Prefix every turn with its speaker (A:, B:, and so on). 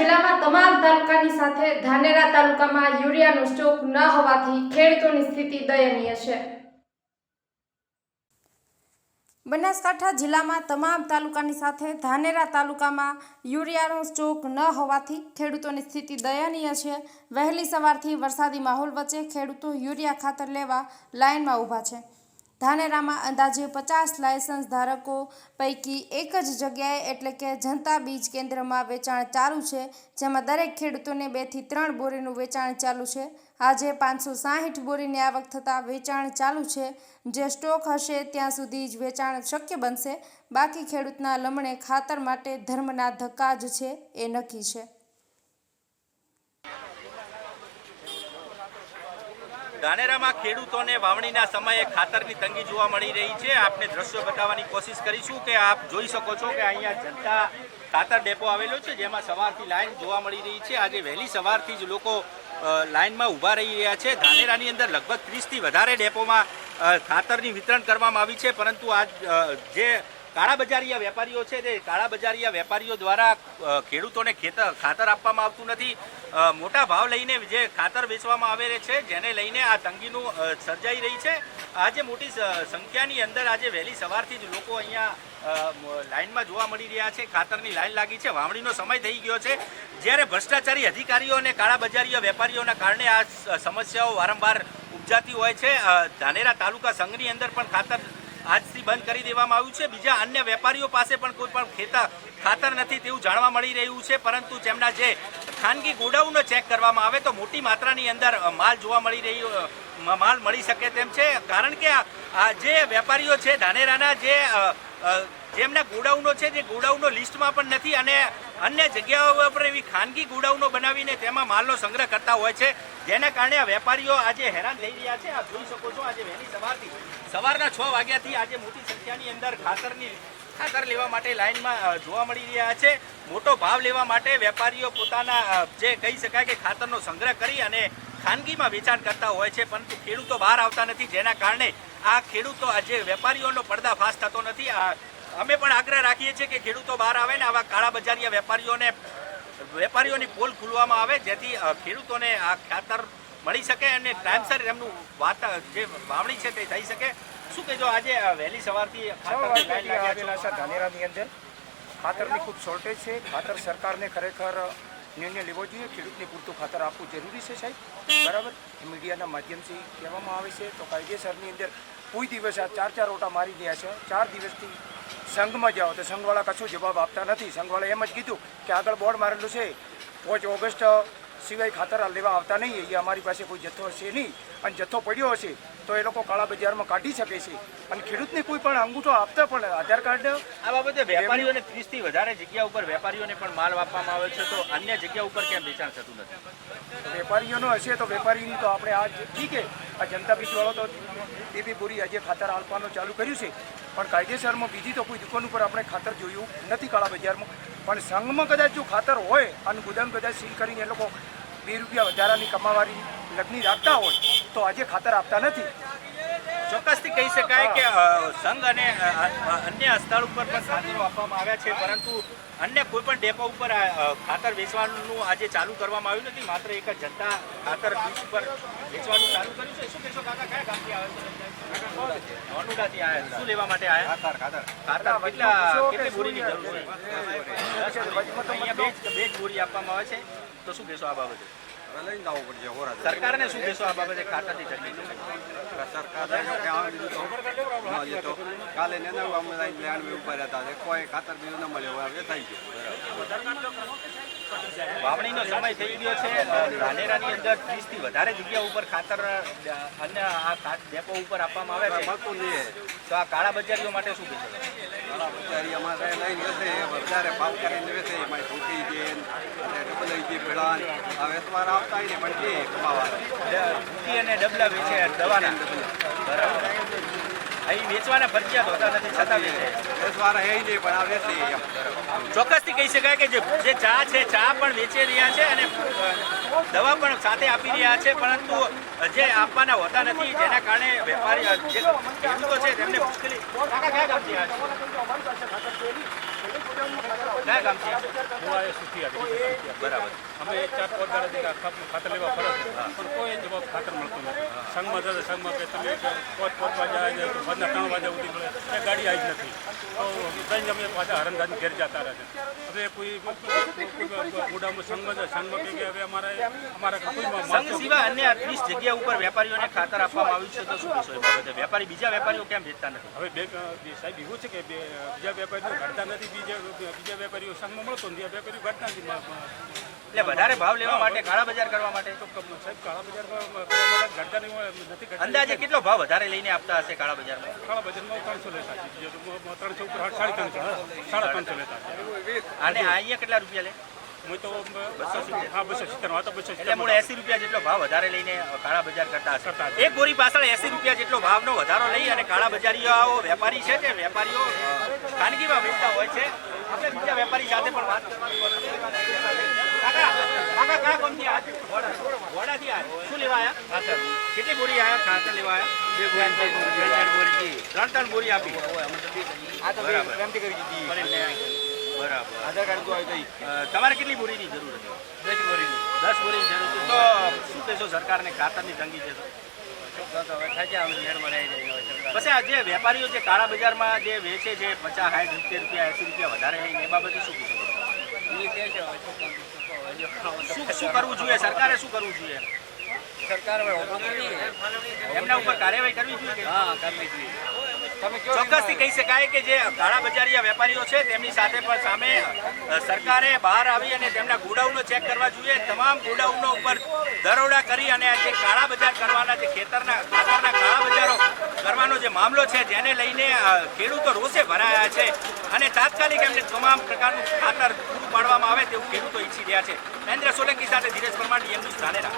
A: જિલ્લામાં તમામ તાલુકાની સાથે ધાનેરા તાલુકામાં યુરિયાનો સ્ટોક ન હોવાથી ખેડૂતોની સ્થિતિ દયનીય છે. બનાસકાંઠા જિલ્લામાં તમામ તાલુકાની સાથે ધાનેરા તાલુકામાં યુરિયાનો સ્ટોક ન હોવાથી ખેડૂતોની સ્થિતિ દયનીય છે. વહેલી સવારથી વરસાદી માહોલ વચ્ચે ખેડૂતો યુરિયા ખાતર લેવા લાઇનમાં ઊભા છે. ધાનેરામાં અંદાજે પચાસ લાયસન્સ ધારકો પૈકી એક જ જગ્યાએ એટલે કે જનતા બીજ કેન્દ્રમાં વેચાણ ચાલુ છે, જેમાં દરેક ખેડૂતોને બેથી ત્રણ બોરીનું વેચાણ ચાલુ છે. આજે પાંચસો સાહીઠ બોરીની આવક થતાં વેચાણ ચાલુ છે. જે સ્ટોક હશે ત્યાં સુધી જ વેચાણ શક્ય બનશે. બાકી ખેડૂતના લમણે ખાતર માટે ધર્મના ધક્કા જ છે, એ નક્કી છે.
B: ધાનેરામાં ખેડૂતોને વાવણીના સમયે ખાતરની તંગી જોવા મળી રહી છે. આપને દ્રશ્યો બતાવવાની કોશિશ કરીશું કે આપ જોઈ શકો છો કે અહીંયા જનતા ખાતર ડેપો આવેલો છે, જેમાં સવારથી લાઈન જોવા મળી રહી છે. આજે વહેલી સવારથી જ લોકો લાઇનમાં ઊભા રહી રહ્યા છે. ધાનેરાની અંદર લગભગ ત્રીસથી વધારે ડેપોમાં ખાતરની વિતરણ કરવામાં આવી છે. પરંતુ આજ જે કાળા બજારીયા વેપારીઓ છે તે કાળા બજારીયા વેપારીઓ દ્વારા ખેડૂતોને ખેતર, ખાતર આપવામાં આવતું નથી. મોટા ભાવ લઈને જે ખાતર વેચવામાં આવે છે, જેને લઈને આ તંગીનું સર્જાઈ રહી છે. આજે મોટી સંખ્યાની અંદર આજે વહેલી સવારથી જ લોકો અહીંયા લાઇનમાં જોવા મળી રહ્યા છે. ખાતરની લાઈન લાગી છે. વાવણીનો સમય થઈ ગયો છે. જ્યારે ભ્રષ્ટાચારી અધિકારીઓ અને કાળા બજારીયા વેપારીઓના કારણે આ સમસ્યાઓ વારંવાર ઉપજાતી હોય છે. ધાનેરા તાલુકા સંઘની અંદર પણ ખાતર આજથી બંધ કરી દેવામાં આવ્યું છે. બીજા અન્ય વેપારીઓ પાસે પણ કોઈ પણ ખેતર, ખાતર નથી તેવું જાણવા મળી રહ્યું છે. પરંતુ તેમના જે ખાનગી ગોડાઉનો ચેક કરવામાં આવે તો મોટી માત્રાની અંદર માલ જોવા મળી રહ્યો માલ મળી શકે તેમ છે. કારણ કે આ જે વેપારીઓ છે, ધાનેરાના જે જેમના ગોડાઉનો છે, જે ગોડાઉનો લિસ્ટમાં પણ નથી અને અન્ય જગ્યાઓ પર એવી ખાનગી ગોડાઉનો બનાવીને તેમાં માલનો સંગ્રહ કરતા હોય છે, જેના કારણે આ વેપારીઓ આજે હેરાન થઈ રહ્યા છે. આપ જોઈ શકો છો, આજે વહેલી સવારથી, સવારના છ વાગ્યાથી આજે મોટી સંખ્યાની અંદર ખાતરની, ખાતર લેવા માટે લાઇનમાં જોવા મળી રહ્યા છે. મોટો ભાવ લેવા માટે વેપારીઓ પોતાના જે કહી શકાય કે ખાતરનો સંગ્રહ કરી અને ખાનગીમાં વેચાણ કરતા હોય છે, પરંતુ ખેડૂતો બહાર આવતા નથી, જેના કારણે આ ખેડૂતો આજે વેપારીઓનો પડદાફાશ થતો નથી. આ અમે પણ આગ્રહ રાખીએ છીએ કે ખેડૂતો બહાર આવે ને આવા કાળા બજારીયા વેપારીઓને વેપારીઓની પોલ ખુલવામાં આવે જેથી ખેડૂતોને આ ખાતર મળી શકે અને ટાઈમસર એમનું વાત જે વાવણી છે તે થઈ શકે. શું કહેજો આજે વહેલી સવારથી ખાતરની
C: અંદર. ખાતરની ખૂબ શોર્ટેજ છે. ખાતર સરકારને ખરેખર નિર્ણય લેવો જોઈએ. ખેડૂતને પૂરતું ખાતર આપવું જરૂરી છે સાહેબ. બરાબર? મીડિયાના માધ્યમથી કહેવામાં આવે છે. તો કાયદેસરની અંદર કોઈ દિવસ આ ચાર ચાર ઓટા મારી ગયા છે. ચાર દિવસથી સંઘમાં જાઓ તો સંઘવાળા કશો જવાબ આપતા નથી. સંઘવાળા એમ જ કીધું કે આગળ બોર્ડ મારેલું છે. પાંચ ઓગસ્ટ સિવાય ખાતર લેવા આવતા નહીં. એ અમારી પાસે કોઈ જથ્થો હશે નહીં. અને જથ્થો પડ્યો હશે તો એ લોકો કાળા બજારમાં કાઢી શકે છે. અને ખેડૂતને કોઈ પણ અંગૂઠો આપતા પણ આધાર કાર્ડ
B: આ બાબતે વેપારીઓને ત્રીસથી વધારે જગ્યા ઉપર વેપારીઓને પણ માલ આપવામાં આવે છે તો અન્ય જગ્યા ઉપર કેમ વેચાણ થતું નથી?
C: વેપારીઓનો હશે તો વેપારીની તો આપણે આ ઠીક છે. આ જનતા બીજવાળો તો એ બી પૂરી આજે ખાતર આપવાનું ચાલુ કર્યું છે. પણ કાયદેસરમાં બીજી તો કોઈ દુકાન ઉપર આપણે ખાતર જોયું નથી કાળા બજારમાં. પણ સંઘમાં કદાચ જો ખાતર હોય અને ગુદામ કદાચ સીલ કરીને એ લોકો બે રૂપિયા વધારાની કમાવાની લગ્ની રાખતા હોય તો આજે ખાતર આપતા નથી.
B: ચોક્કસથી કહી શકાય કે સંઘ અને અન્ય સ્થળ ઉપર પણ ખાતરો આપવામાં આવ્યા છે પરંતુ અન્ય કોઈ પણ ડેપો ઉપર ખાતર વેચવાનું આજે ચાલુ કરવામાં આવ્યું નથી? માત્ર એક જ જનતા ખાતર બીજ ઉપર વેચવાનું ચાલુ કર્યું છે. શું કહેશો કાકા કયા ગામથી આવે છે? નોનુડાથી આવ્યા શું લેવા માટે આવ્યા? ખાતર ખાતર. કેટલા કેટલી બોરીની જરૂર છે? અહીંયા બે જ બોરી આપવામાં આવે છે. તો શું કહેશો આ બાબતે?
D: લઈને જવું પડશે હોરા
B: સરકારને શું કહેશો આ બાબતે ખાતરની તકલીફ
D: સરકાર કે આવે બીજું તો ન લે તો કાલે ને અમે લેણ ઉપર હતા. છે કોઈ ખાતર બીજું ન મળ્યો હવે થઈ ગયું.
B: વાવણીનો સમય થઈ ગયો છે ધાનેરાની અંદર ત્રીસથી વધારે જગ્યા ઉપર ખાતર અને આ ડેપો ઉપર આપવામાં આવે છે.
D: મળતું નહીં
B: તો આ કાળા બજારીઓ માટે શું કહેશો?
D: બજારી અમારે લઈને વેચે વધારે ભાવ કરીને વેચે એમાં છે અને ડબલ હવે તમારે કમાવા
B: અને ડબલા વેચે દવાના. બરાબર. અહીં વેચવાના ફરજિયાત હોતા નથી, છતાં વેચે. ચોક્કસથી કહી શકાય કે જે ચા છે, ચા પણ વેચી રહ્યા છે અને દવા પણ સાથે આપી રહ્યા છે, પરંતુ જે આપવાના હોતા નથી, જેના કારણે વેપારી જે છે, તેમને મુશ્કેલી કાકા કયા ગામથી આવ્યા છો? કયા ગામ છે
E: હું આ સુખી હતી
B: બરાબર.
E: અમે ચાર પાંચ દાડા જેવા ખાતર લેવા ફરજ પણ કોઈ જવાબ ખાતર મળતું સંઘમાં જતા સંઘમાં કે તમે પાંચ પાંચ વાગે આવી જાય તો સાંજના ત્રણ વાગ્યા સુધી મળે. એ ગાડી આવી જ નથી. તો ત્રણ અમે પાછા હરણદાન ઘેર જતા રહે છે. હવે કોઈ ગોડામાં સંઘમાં સંઘમાં કે હવે અમારે અમારા કોઈ
B: સંઘ સિવાય અન્ય ત્રીસ જગ્યા ઉપર વેપારીઓને ખાતર આપવામાં આવ્યું છે તો શું કહેશો એ બાબતે? વેપારી બીજા વેપારીઓ કેમ વેચતા નથી?
E: હવે બે સાહેબ એવું છે કે બીજા વેપારીઓ ઘટતા નથી બીજા બીજા વેપારીઓ સંઘમાં મળતો નથી વેપારીઓ ઘટતા નથી.
B: એટલે વધારે ભાવ લેવા માટે કાળા બજાર કરવા માટે?
E: સાહેબ કાળા બજારમાં ઘટતા નથી
B: અંદાજે કેટલો ભાવ વધારે લઈને આપતા હશે કાળા બજારમાં?
E: કાળા બજારમાં ત્રણસો લેતા ત્રણસો ઉપર સાડી ત્રણસો સાડા ત્રણસો લેતા
B: અને અહીંયા કેટલા રૂપિયા લે?
E: હું તો બસો હા બસો સિત્તેર હા તો બસો
B: એટલે મૂળ એસી રૂપિયા જેટલો ભાવ વધારે લઈને કાળા બજાર કરતા કરતા એક બોરી પાછળ એસી રૂપિયા જેટલો ભાવનો વધારો લઈ અને કાળા બજારીઓ વેપારી છે તે વેપારીઓ ખાનગીમાં વેચતા હોય છે. આપણે બીજા વેપારી સાથે પણ વાત કરવાની. ત્રણ ત્રણ બોરી આપી તમારે કેટલી બોરીની જરૂર હતી દસ બોરીની દસ બોરીની જરૂર છે તો શું કહેશો સરકારને ખાતરની તંગી છે? પછી આ જે વેપારીઓ જે કાળા બજારમાં જે વેચે છે, પચાસ, સાઠ, સિત્તેર રૂપિયા, એસી રૂપિયા વધારે એ બાબતે શું કહેશો શું કરવું જોઈએ? સરકારે શું કરવું જોઈએ? એમના ઉપર કાર્યવાહી કરવી જોઈએ ચોક્કસથી કહી શકાય કે જે કાળા બજારીયા વેપારીઓ છે તેમની સાથે પણ સામે સરકારે બહાર આવી અને તેમના ગોડાઉનો ચેક કરવા જોઈએ. તમામ ગોડાઉનો ઉપર દરોડા કરી અને જે કાળા બજાર કરવાના જે ખેતરના ખાતરના જે મામલો છે, જેને લઈને ખેડૂતો રોષે ભરાયા છે અને તાત્કાલિક એમને તમામ પ્રકારનું ખાતર પૂરું પાડવામાં આવે તેવું ખેડૂતો ઈચ્છી રહ્યા છે. મહેન્દ્ર સોલંકી સાથે ધીરજ પરમાર, ડીએમ ન્યૂઝ ધાનેરા.